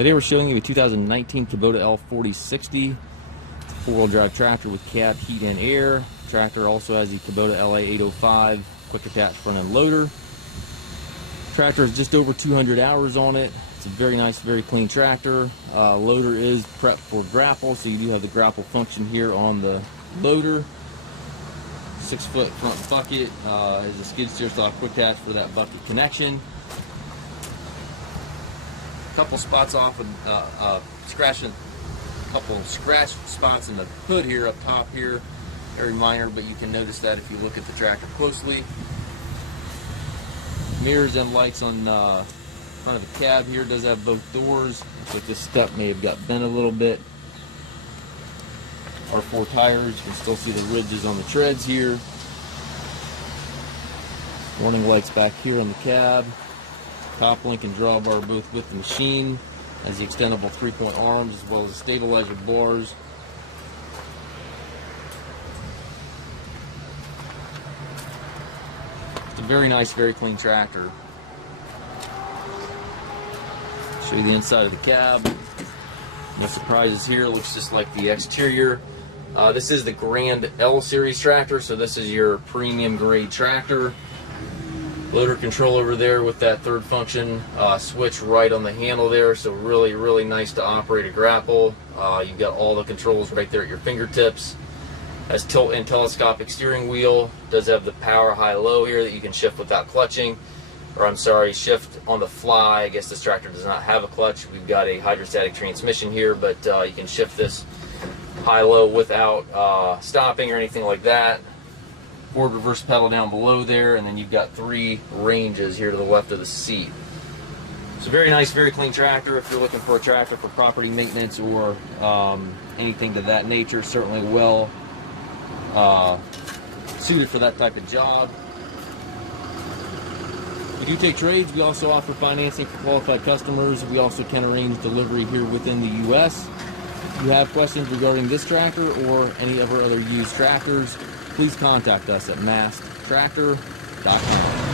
Today we're showing you a 2019 Kubota L4060. It's a four-wheel drive tractor with cab, heat, and air. The tractor also has the Kubota LA805 quick attach front end loader. The tractor has just over 200 hours on it. It's a very nice, very clean tractor. Loader is prepped for Grapple, so you do have the Grapple function here on the loader. 6-foot front bucket is a skid steer style quick attach for that bucket connection. Couple spots off with scratching, a couple scratch spots in the hood here up top here, very minor, but you can notice that if you look at the tractor closely. Mirrors and lights on front of the cab here. Does have both doors. Looks like this step may have got bent a little bit. Our 4 tires, you can still see the ridges on the treads here. Warning lights back here on the cab. Top link and drawbar are both with the machine, as the extendable 3-point arms as well as the stabilizer bars. It's a very nice, very clean tractor. Show you the inside of the cab. No surprises here. It looks just like the exterior. This is the Grand L series tractor, so this is your premium grade tractor. Loader control over there with that third function switch right on the handle there, so really nice to operate a Grapple. You've got all the controls right there at your fingertips. Has tilt and telescopic steering wheel. Does have the power high-low here that you can shift without clutching, or I'm sorry, shift on the fly. I guess this tractor does not have a clutch. We've got a hydrostatic transmission here, but you can shift this high-low without stopping or anything like that. Forward reverse pedal down below there, and then you've got 3 ranges here to the left of the seat. So very nice, very clean tractor. If you're looking for a tractor for property maintenance or anything to that nature, certainly well suited for that type of job. We do take trades. We also offer financing for qualified customers. We also can arrange delivery here within the U.S. If you have questions regarding this tractor or any of our other used tractors, please contact us at maskedtractor.com.